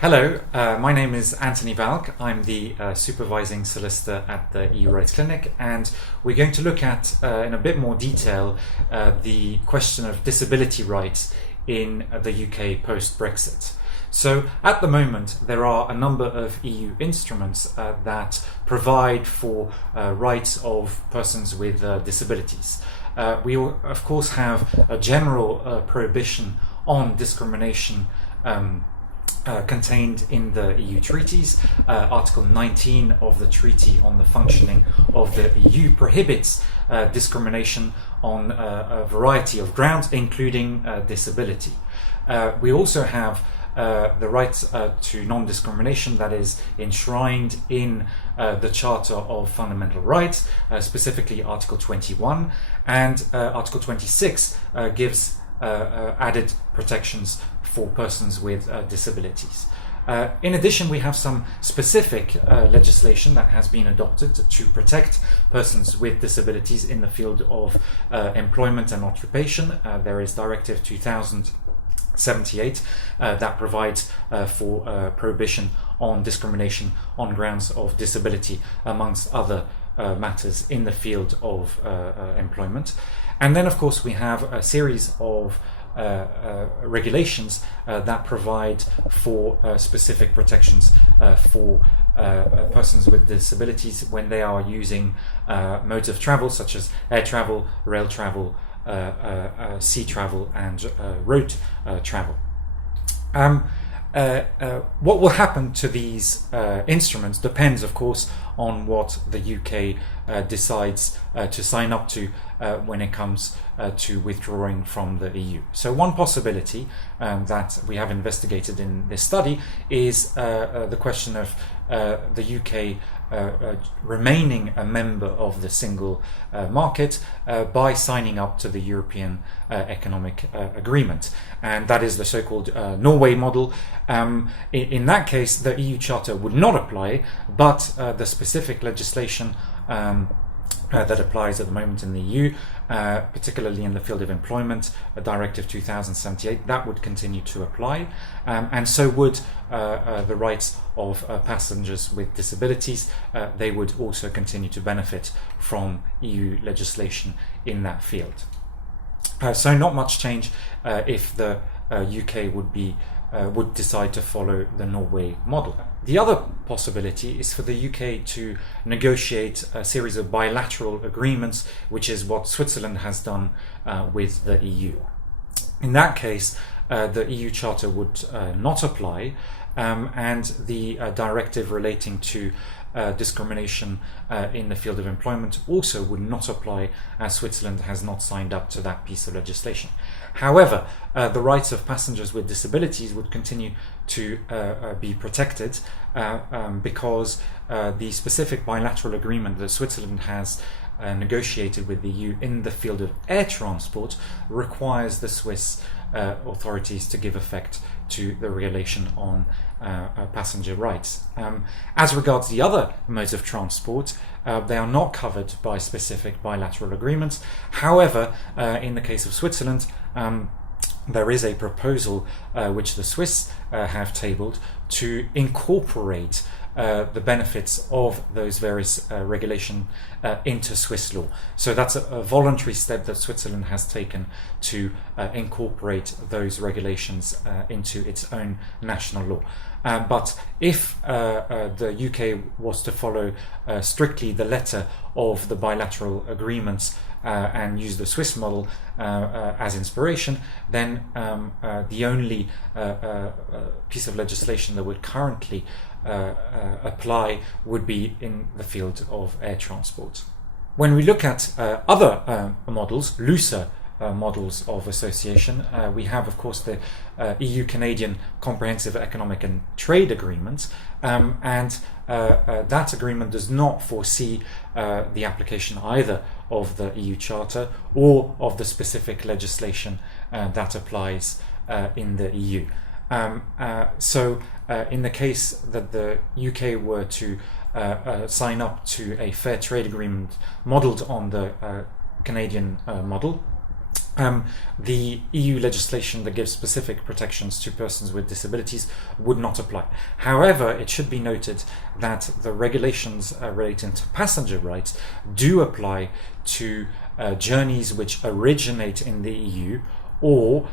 Hello, my name is Anthony Valk. I'm the supervising solicitor at the EU Rights Clinic, and we're going to look at, in a bit more detail, the question of disability rights in the UK post-Brexit. So at the moment there are a number of EU instruments that provide for rights of persons with disabilities. We of course have a general prohibition on discrimination contained in the EU treaties. Article 19 of the Treaty on the Functioning of the EU prohibits discrimination on a variety of grounds, including disability. We also have the right to non-discrimination that is enshrined in the Charter of Fundamental Rights, specifically Article 21, and Article 26 gives added protections for persons with disabilities. In addition, we have some specific legislation that has been adopted to protect persons with disabilities in the field of employment and occupation. There is Directive 2078 that provides for prohibition on discrimination on grounds of disability, amongst other matters in the field of employment. And then, of course, we have a series of regulations that provide for specific protections for persons with disabilities when they are using modes of travel such as air travel, rail travel, sea travel, and road travel. What will happen to these instruments depends, of course, on what the UK decides to sign up to when it comes to withdrawing from the EU. So one possibility that we have investigated in this study is the question of the UK remaining a member of the single market by signing up to the European Economic Agreement, and that is the so-called Norway model. In that case, the EU Charter would not apply, but the specific legislation that applies at the moment in the EU, particularly in the field of employment, Directive 2078, that would continue to apply, and so would the rights of passengers with disabilities. They would also continue to benefit from EU legislation in that field. So not much change if the UK would decide to follow the Norway model. The other possibility is for the UK to negotiate a series of bilateral agreements, which is what Switzerland has done with the EU. In that case, the EU Charter would not apply, and the directive relating to discrimination in the field of employment also would not apply, as Switzerland has not signed up to that piece of legislation. However, the rights of passengers with disabilities would continue to be protected because the specific bilateral agreement that Switzerland has negotiated with the EU in the field of air transport requires the Swiss authorities to give effect to the regulation on passenger rights. As regards the other modes of transport, they are not covered by specific bilateral agreements. However, in the case of Switzerland, there is a proposal which the Swiss have tabled to incorporate the benefits of those various regulation into Swiss law. So that's a voluntary step that Switzerland has taken to incorporate those regulations into its own national law. But if the UK was to follow strictly the letter of the bilateral agreements and use the Swiss model as inspiration, then the only piece of legislation that would currently apply would be in the field of air transport. When we look at other models, looser models of association, we have, of course, the EU-Canadian Comprehensive Economic and Trade Agreement, and that agreement does not foresee the application either of the EU Charter or of the specific legislation that applies in the EU. So in the case that the UK were to sign up to a fair trade agreement modelled on the Canadian model, the EU legislation that gives specific protections to persons with disabilities would not apply. However, it should be noted that the regulations relating to passenger rights do apply to journeys which originate in the EU, or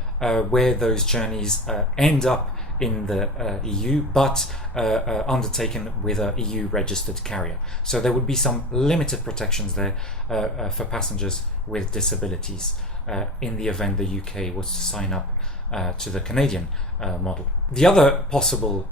where those journeys end up in the EU but undertaken with a EU registered carrier. So there would be some limited protections there for passengers with disabilities in the event the UK was to sign up to the Canadian model. The other possible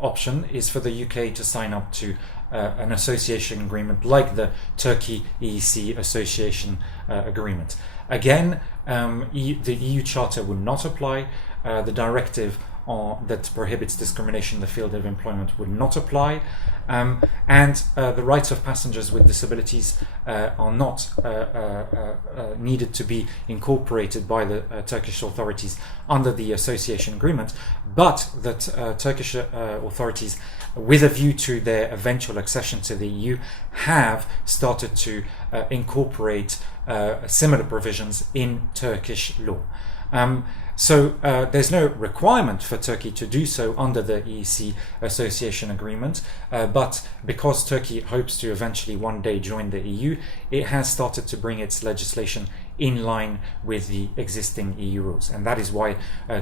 option is for the UK to sign up to an association agreement like the Turkey EEC Association Agreement. Again, the EU Charter would not apply. The directive that prohibits discrimination in the field of employment would not apply, and the rights of passengers with disabilities are not needed to be incorporated by the Turkish authorities under the association agreement, but that Turkish authorities, with a view to their eventual accession to the EU, have started to incorporate similar provisions in Turkish law. So there's no requirement for Turkey to do so under the EEC Association Agreement, but because Turkey hopes to eventually one day join the EU, it has started to bring its legislation in line with the existing EU rules, and that is why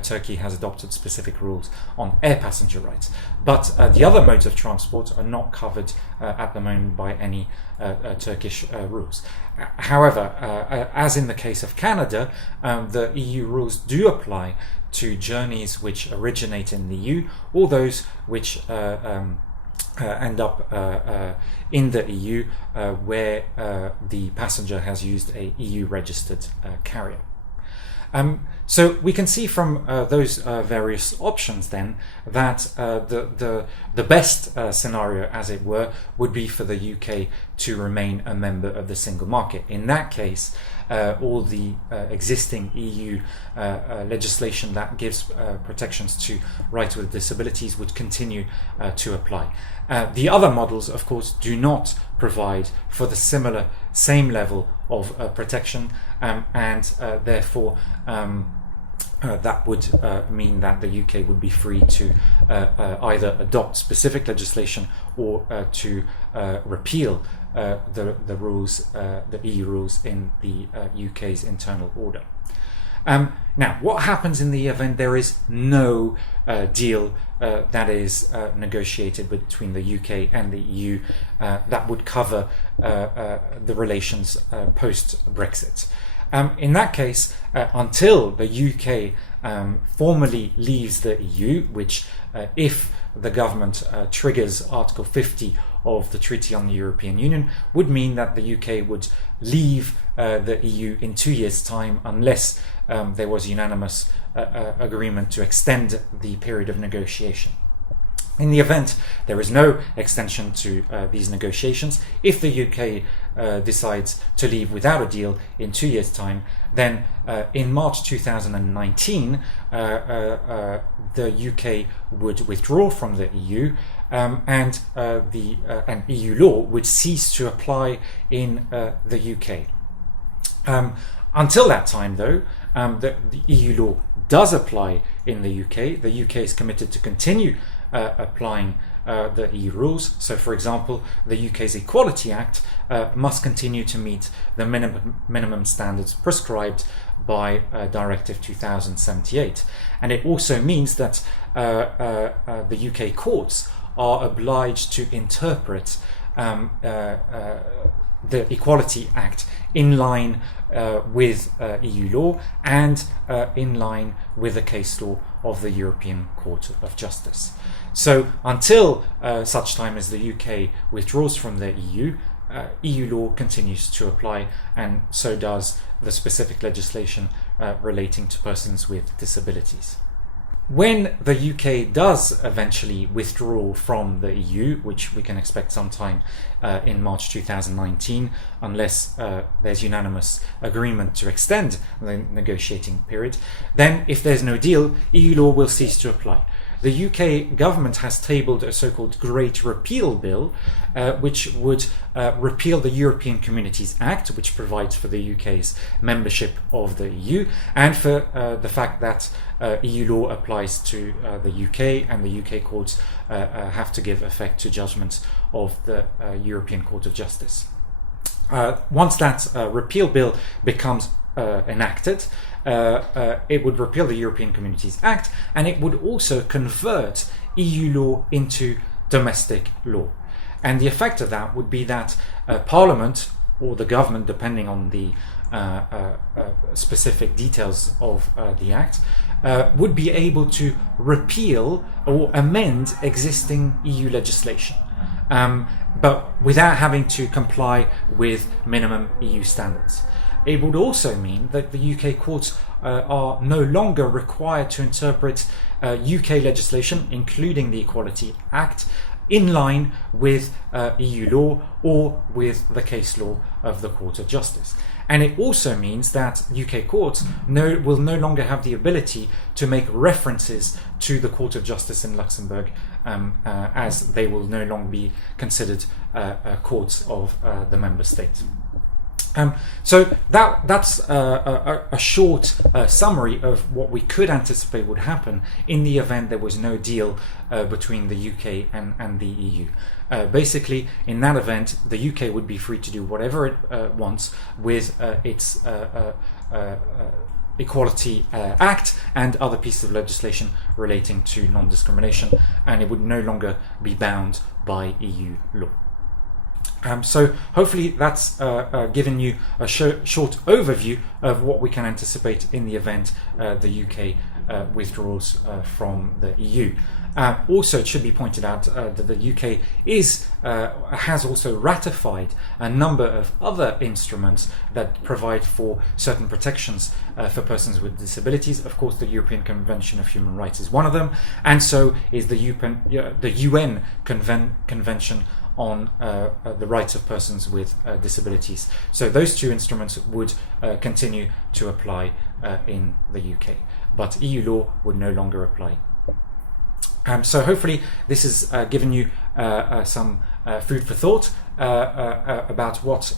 Turkey has adopted specific rules on air passenger rights. But the other modes of transport are not covered at the moment by any Turkish rules. However, as in the case of Canada, the EU rules do apply to journeys which originate in the EU, or those which end up in the EU where the passenger has used a EU registered carrier. So we can see from those various options then that the best scenario, as it were, would be for the UK to remain a member of the single market. In that case, all the existing EU legislation that gives protections to rights with disabilities would continue to apply. The other models, of course, do not provide for the same level of protection, and therefore that would mean that the UK would be free to either adopt specific legislation or to repeal the rules, the EU rules in the UK's internal order. Now, what happens in the event there is no deal that is negotiated between the UK and the EU that would cover the relations post-Brexit? In that case, until the UK formally leaves the EU, which if the government triggers Article 50 of the Treaty on the European Union, would mean that the UK would leave the EU in 2 years' time, unless there was unanimous agreement to extend the period of negotiation. In the event there is no extension to these negotiations, if the UK decides to leave without a deal in 2 years' time, then in March 2019 the UK would withdraw from the EU, and EU law would cease to apply in the UK. Until that time, though, the EU law does apply in the UK. The UK is committed to continue applying the EU rules. So, for example, the UK's Equality Act must continue to meet the minimum standards prescribed by Directive 2078. And it also means that the UK courts are obliged to interpret the Equality Act in line with EU law and in line with the case law of the European Court of Justice. So until such time as the UK withdraws from the EU, EU law continues to apply, and so does the specific legislation relating to persons with disabilities. When the UK does eventually withdraw from the EU, which we can expect sometime in March 2019, unless there's unanimous agreement to extend the negotiating period, then if there's no deal, EU law will cease to apply. the UK government has tabled a so-called Great Repeal Bill, which would repeal the European Communities Act, which provides for the UK's membership of the EU, and for the fact that EU law applies to the UK, and the UK courts have to give effect to judgments of the European Court of Justice. Once that repeal bill becomes enacted, it would repeal the European Communities Act, and it would also convert EU law into domestic law. And the effect of that would be that Parliament, or the government, depending on the specific details of the Act, would be able to repeal or amend existing EU legislation, but without having to comply with minimum EU standards. It would also mean that the UK courts are no longer required to interpret UK legislation, including the Equality Act, in line with EU law or with the case law of the Court of Justice. And it also means that UK courts will no longer have the ability to make references to the Court of Justice in Luxembourg, as they will no longer be considered courts of the member state. So that's a short summary of what we could anticipate would happen in the event there was no deal between the UK and the EU. Basically, in that event, the UK would be free to do whatever it wants with its Equality Act and other pieces of legislation relating to non-discrimination, and it would no longer be bound by EU law. So hopefully that's given you a short overview of what we can anticipate in the event the UK withdraws from the EU. Also, it should be pointed out that the UK has also ratified a number of other instruments that provide for certain protections for persons with disabilities. Of course, the European Convention of Human Rights is one of them, and so is the UN Convention on the rights of persons with disabilities. So those two instruments would continue to apply in the UK, but EU law would no longer apply. So hopefully this has given you some food for thought about what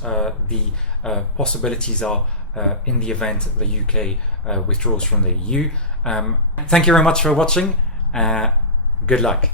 the possibilities are in the event the UK withdraws from the EU. Thank you very much for watching. Good luck.